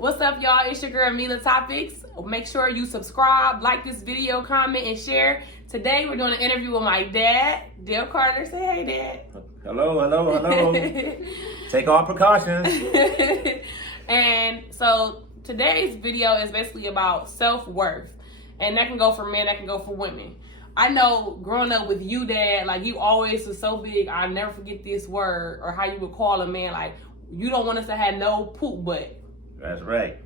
What's up, y'all? It's your girl, Mila Topicz. Make sure you subscribe, like this video, comment, and share. Today, we're doing an interview with my dad, Dale Carter. Say hey, Dad. Hello. Take all precautions. And so today's video is basically about self-worth. And that can go for men, that can go for women. I know growing up with you, Dad, like you always was so big, I'll never forget this word, or how you would call a man, like, you don't want us to have no poop butt. That's right.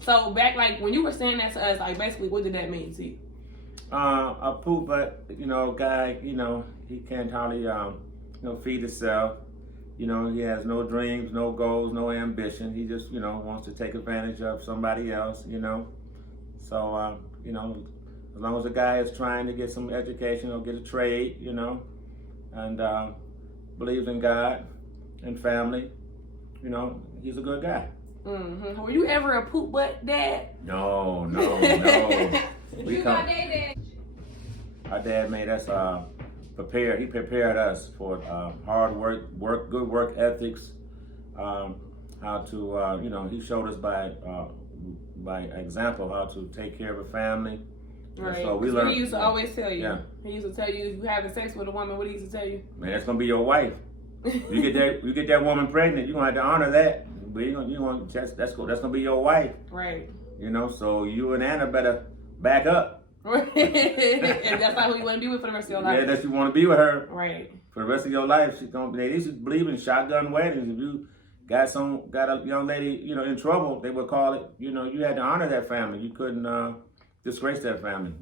So back, like, when you were saying that to us, like, basically, what did that mean to you? A poop butt, guy, he can't hardly, feed himself. He has no dreams, no goals, no ambition. He just, wants to take advantage of somebody else, So, as long as the guy is trying to get some education or get a trade, and believes in God and family, he's a good guy. Mm-hmm. Were you ever a poop butt, Dad? No. Our dad made us prepare. He prepared us for hard work, good work ethics. How to, he showed us by example how to take care of a family. Right. So we learned. He used to always tell you. Yeah. He used to tell you, if you're having sex with a woman, what he used to tell you? Man, that's gonna be your wife. You get that woman pregnant, you're gonna have to honor that. But that's gonna be your wife. Right. So you and Anna better back up. And that's not who you want to be with for the rest of your life. Yeah, that you want to be with her. Right. For the rest of your life, they used to believe in shotgun weddings. If you got a young lady, in trouble, they would call it. You had to honor that family. You couldn't disgrace that family.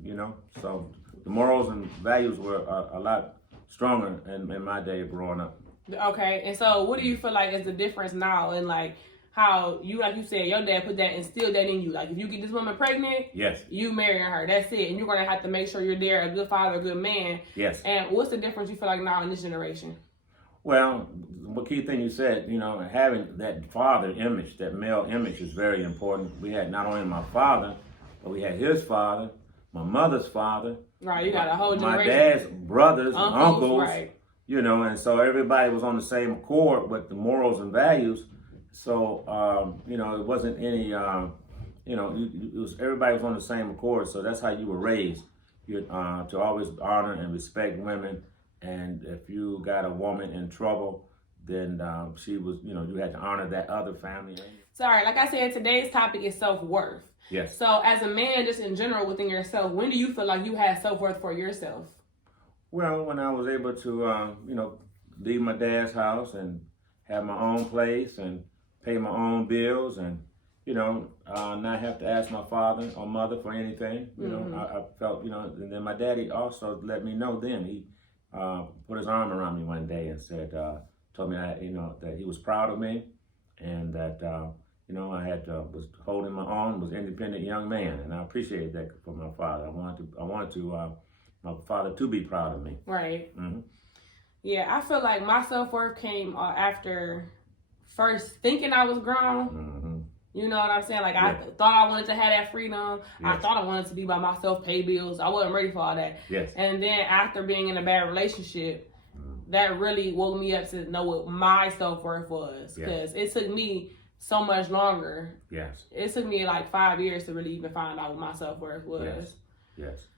So the morals and values were a lot stronger in my day growing up. Okay, and so what do you feel like is the difference now in like how you, like you said, your dad put that, instilled that in you? Like, if you get this woman pregnant, yes, you marrying her, that's it, and you're gonna have to make sure you're there, a good father, a good man. Yes. And what's the difference you feel like now in this generation? Well, the key thing you said, having that father image, that male image, is very important. We had not only my father, but we had his father, my mother's father. Right, you got a whole generation. My dad's brothers, uncles. Right. And so everybody was on the same accord with the morals and values. So, it wasn't any, everybody was on the same accord. So that's how you were raised. To always honor and respect women. And if you got a woman in trouble, then she was, you had to honor that other family. Sorry, like I said, today's topic is self-worth. Yes. So as a man, just in general within yourself, when do you feel like you had self-worth for yourself? Well, when I was able to, leave my dad's house and have my own place and pay my own bills and, not have to ask my father or mother for anything. I felt, and then my daddy also let me know then. He put his arm around me one day and said, told me, that he was proud of me and that, I had was holding my own, was an independent young man. And I appreciated that for my father. I wanted my father to be proud of me. Right. Mm-hmm. Yeah, I feel like my self-worth came after first thinking I was grown. Mm-hmm. You know what I'm saying? Like, yeah. I thought I wanted to have that freedom. Yes. I thought I wanted to be by myself, pay bills. I wasn't ready for all that. Yes. And then after being in a bad relationship, that really woke me up to know what my self-worth was. Because it took me so much longer. Yes. It took me like 5 years to really even find out what my self-worth was. Yes.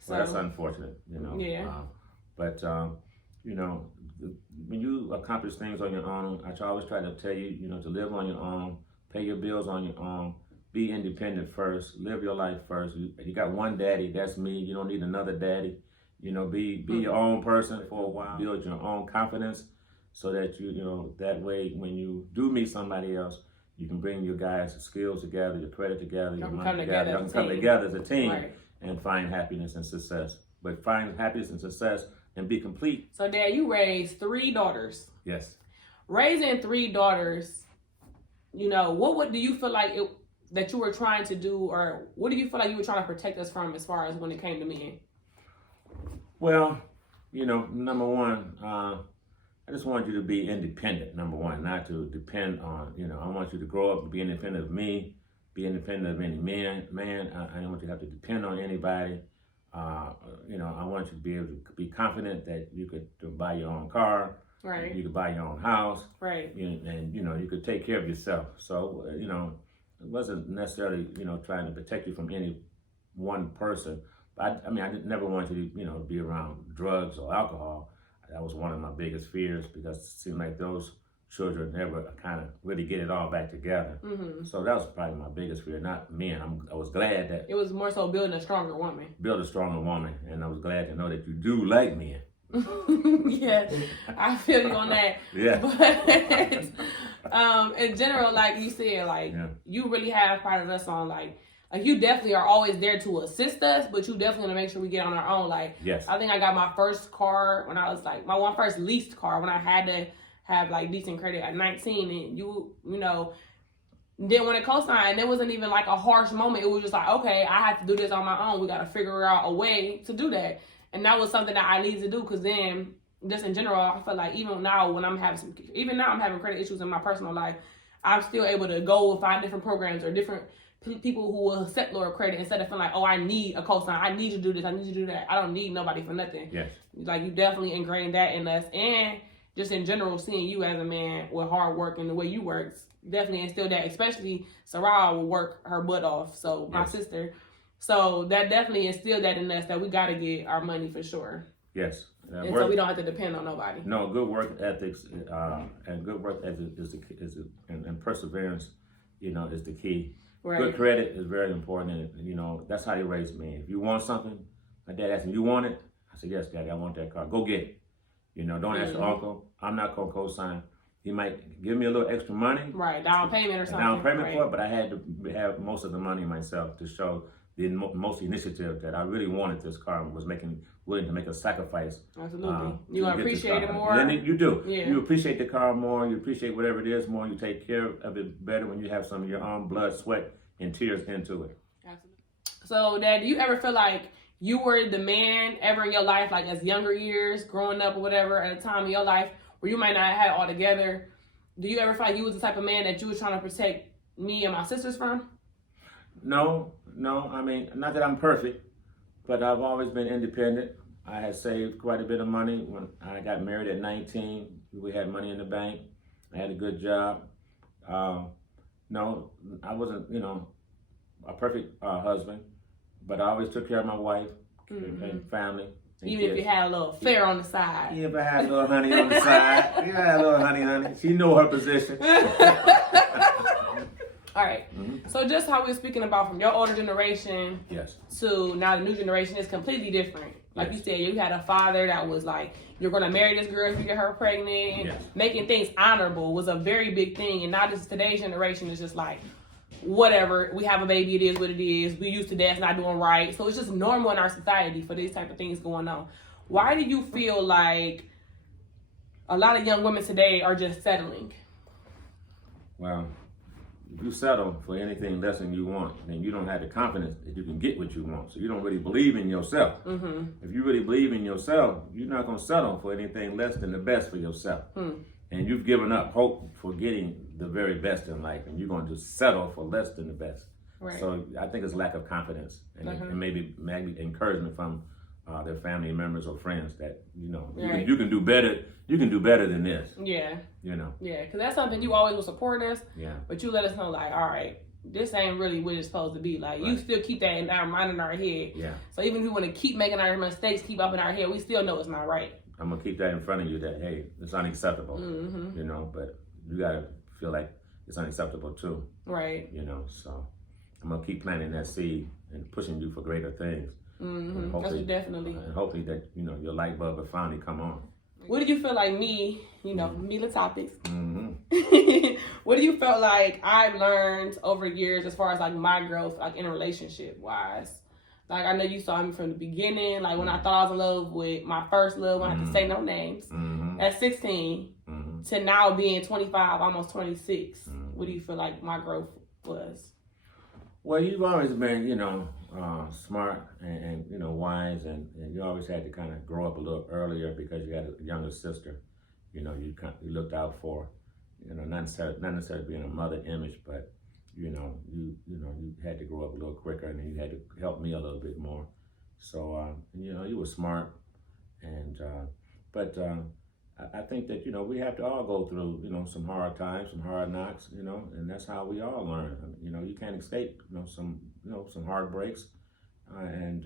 So, well, that's unfortunate, Yeah. But, when you accomplish things on your own, I always try to tell you, to live on your own, pay your bills on your own, be independent first, live your life first. You got one daddy, that's me. You don't need another daddy. Be your own person for a while. Build your own confidence so that that way when you do meet somebody else, you can bring your guys' skills together, your credit together, your money together. You can come together as a team, right, and find happiness and success. But find happiness and success and be complete. So, Dad, you raised 3 daughters. Yes. Raising 3 daughters, what do you feel like that you were trying to do, or what do you feel like you were trying to protect us from as far as when it came to men? Well, number one, I just want you to be independent, number one, not to depend on, I want you to grow up and be independent of me, be independent of any man. I don't want you to have to depend on anybody. I want you to be able to be confident that you could buy your own car, right? You could buy your own house, right? And you could take care of yourself. So it wasn't necessarily, trying to protect you from any one person. I mean, I never wanted to, be around drugs or alcohol. That was one of my biggest fears because it seemed like those children never kind of really get it all back together. Mm-hmm. So that was probably my biggest fear, not men. I was glad that it was more so building a stronger woman. Build a stronger woman, and I was glad to know that you do like men. Yeah, I feel you on that. Yeah. But in general, like you said, like you really have prided us on like you definitely are always there to assist us, but you definitely want to make sure we get on our own. Like, yes. I think I got my first car when I was like my first leased car when I had to have like decent credit at 19, and you know didn't want to co-sign. And it wasn't even like a harsh moment. It was just like, okay, I have to do this on my own. We got to figure out a way to do that. And that was something that I needed to do, because then just in general, I feel like even now when I'm having I'm having credit issues in my personal life, I'm still able to go and find different programs or different people who will accept lower credit instead of feeling like, oh, I need a cosign, I need you to do this, I need you to do that. I don't need nobody for nothing. Yes. Like, you definitely ingrained that in us. And just in general, seeing you as a man with hard work and the way you work definitely instilled that. Especially Sarah will work her butt off, so my sister. So that definitely instilled that in us, that we got to get our money for sure. Yes. And so we don't have to depend on nobody. No, good work ethics and good work ethics and perseverance, is the key. Right. Good credit is very important, and that's how they raised me. If you want something, my dad asked me, "You want it?" I said, "Yes, Daddy, I want that car. Go get it." Don't ask your uncle. I'm not gonna co-sign. He might give me a little extra money, right? Down payment or something. Down payment for it, but I had to have most of the money myself to show the most initiative that I really wanted this car and was willing to make a sacrifice. Absolutely. You appreciate it more. And then you do. Yeah. You appreciate the car more. You appreciate whatever it is more. You take care of it better when you have some of your own blood, sweat, and tears into it. Absolutely. So, Dad, do you ever feel like you were the man ever in your life, like as younger years, growing up or whatever, at a time in your life where you might not have had it all together? Do you ever feel like you was the type of man that you was trying to protect me and my sisters from? No. I mean, not that I'm perfect, but I've always been independent. I had saved quite a bit of money when I got married at 19. We had money in the bank. I had a good job. No, I wasn't, a perfect husband, but I always took care of my wife and family. And even kids. If you had a little affair on the side. Even if I had a little honey on the side. Yeah, I had a little honey. She knew her position. All right. Mm-hmm. So just how we were speaking about from your older generation to now the new generation is completely different. Like you said, you had a father that was like, you're going to marry this girl if you get her pregnant. And making things honorable was a very big thing. And now just today's generation is just like, whatever, we have a baby, it is what it is. We used to that's not doing right. So it's just normal in our society for these type of things going on. Why do you feel like a lot of young women today are just settling? Well, if you settle for anything less than you want, then you don't have the confidence that you can get what you want. So you don't really believe in yourself. Mm-hmm. If you really believe in yourself, you're not going to settle for anything less than the best for yourself. And you've given up hope for getting the very best in life, and you're going to just settle for less than the best. Right. So I think it's lack of confidence and maybe encouragement from their family members or friends that you can do better. You can do better than this. Yeah. Yeah, because that's something you always will support us. Yeah. But you let us know, like, all right, this ain't really what it's supposed to be. Like, you still keep that in our mind and our head. Yeah. So even if we want to keep making our mistakes, keep up in our head, we still know it's not right. I'm gonna keep that in front of you. That hey, it's unacceptable. Mm-hmm. But you gotta feel like it's unacceptable too. Right. So I'm gonna keep planting that seed and pushing you for greater things. Mm-hmm. Hopefully, definitely. And hopefully that your light bulb will finally come on. What do you feel like me, Mila Topicz? Mm-hmm. What do you feel like I've learned over years as far as like my growth, like in a relationship wise? Like I know you saw me from the beginning, like when I thought I was in love with my first love, when I had to say no names, at 16, to now being 25, almost 26. What do you feel like my growth was? Well, you've always been, smart and wise, and you always had to kind of grow up a little earlier because you had a younger sister. You looked out for, not necessarily being a mother image, but you had to grow up a little quicker, and then you had to help me a little bit more. So you were smart, and but I think that, you know, we have to all go through, you know, some hard times, some hard knocks, you know, and that's how we all learn. You know, you can't escape, some heartbreaks and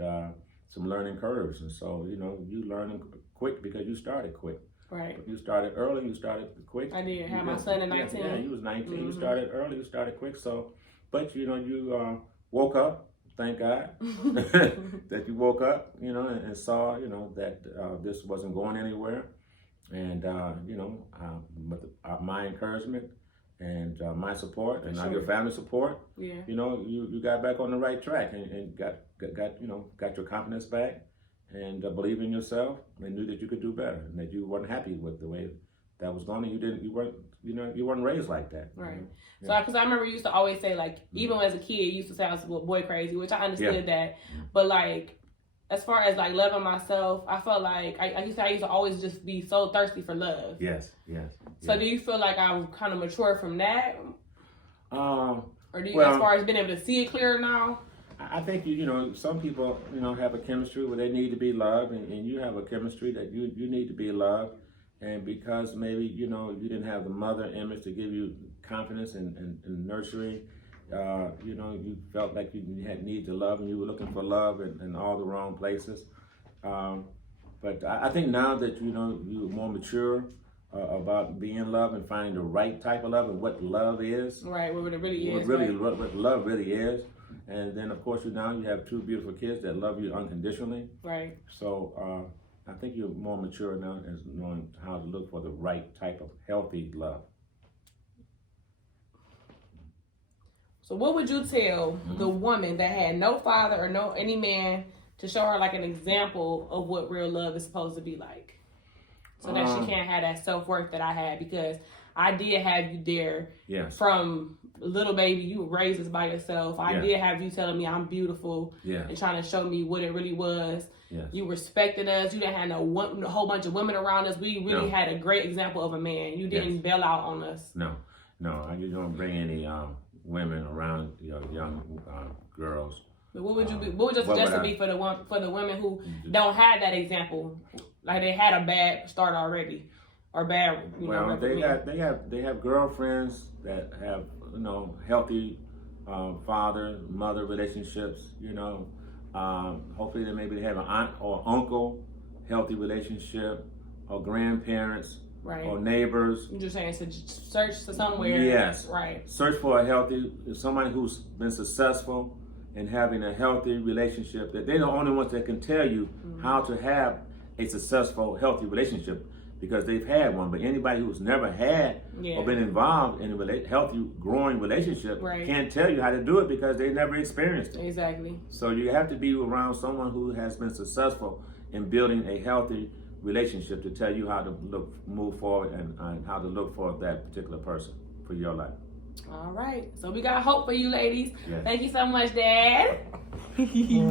some learning curves. And so, you know, you learn quick because you started quick. Right. You started early, you started quick. I did. Have my son at 19. Yeah, you was 19. Mm-hmm. You started early, you started quick. So, but, you know, you woke up. Thank God that you woke up, you know, and saw, you know, that this wasn't going anywhere. And, you know, with my encouragement and my support and your family support, you know, you got back on the right track and got your confidence back and believe in yourself and knew that you could do better and that you weren't happy with the way that was going. And you weren't raised like that. Right. You know? So, because I remember you used to always say, like, even as a kid, you used to say I was boy crazy, which I understood that. But, like, as far as, like, loving myself, I felt like I used to always just be so thirsty for love. Yes. So, do you feel like I'm kind of mature from that? Or do you, well, as far as being able to see it clearer now? I think, you know, some people, you know, have a chemistry where they need to be loved, and you have a chemistry that you need to be loved. And because maybe, you know, you didn't have the mother image to give you confidence and nurturing, you know, you felt like you had need to love and you were looking for love in all the wrong places. But I think now that, you know, you're more mature about being loved and finding the right type of love and what love is. Right, what it really is. What love really is. And then, of course, you have two beautiful kids that love you unconditionally. Right. So, I think you're more mature now as knowing how to look for the right type of healthy love. So what would you tell the woman that had no father or any man to show her like an example of what real love is supposed to be like? So that she can't have that self-worth that I had, because I did have you there from little baby. You were raised us by yourself. I did have you telling me I'm beautiful and trying to show me what it really was. Yes. You respected us. You didn't have a whole bunch of women around us. We really had a great example of a man. You didn't bail out on us. No, you don't bring any women around young girls. But what would your suggestion be for the women who don't have that example, like they had a bad start already, or bad? They have girlfriends that have healthy father mother relationships. Hopefully they have an aunt or uncle healthy relationship, or grandparents. Right. Or neighbors. You're just saying to search for somewhere. Yes. Right. Search for somebody who's been successful in having a healthy relationship. That they're the only ones that can tell you how to have a successful, healthy relationship, because they've had one. But anybody who's never had or been involved in a healthy, growing relationship can't tell you how to do it because they never experienced it. Exactly. So you have to be around someone who has been successful in building a healthy relationship to tell you how to move forward and how to look for that particular person for your life. All right. So we got hope for you ladies. Yes. Thank you so much, Dad. You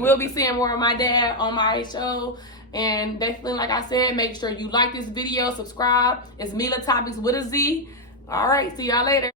will be seeing more of my dad on my show. And definitely, like I said, make sure you like this video, subscribe. It's Mila Topicz with a Z. All right. See y'all later.